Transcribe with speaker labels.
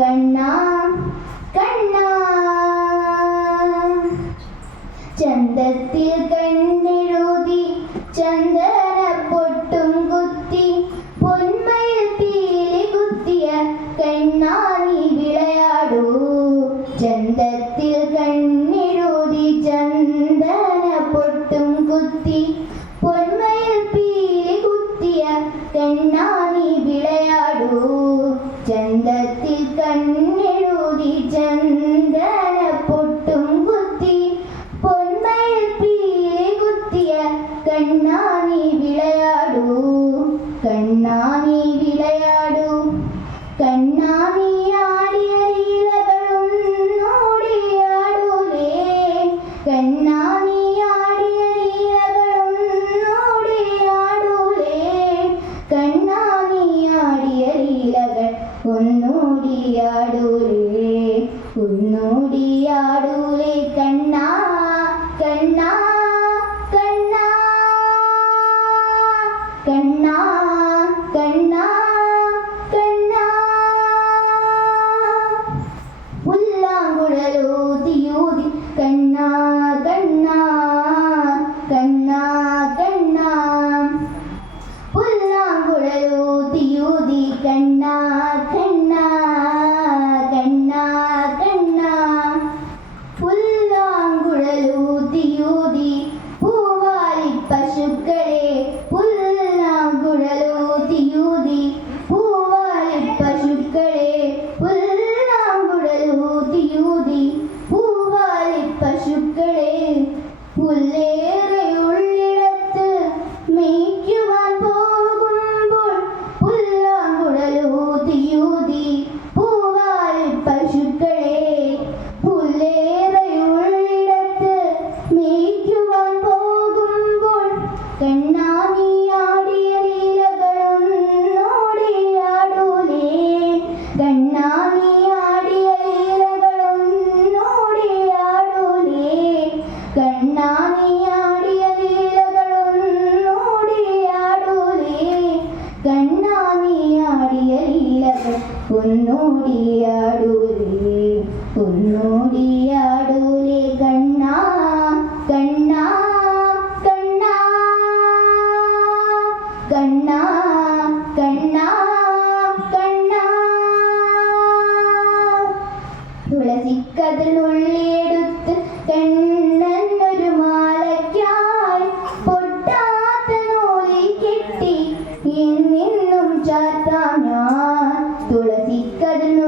Speaker 1: second கண்ணா கண்ணா கண்ணா. புல்லாங்குழலோ പൊന്നോടിയാടൂരിൽ പൊന്നോടിയാടൂലെ കണ്ണ കണ്ണ കണ്ണ കണ്ണ കണ്ണ കണ്ണ. തുളസിക്കതിനുള്ളിൽ കളഞ്ഞു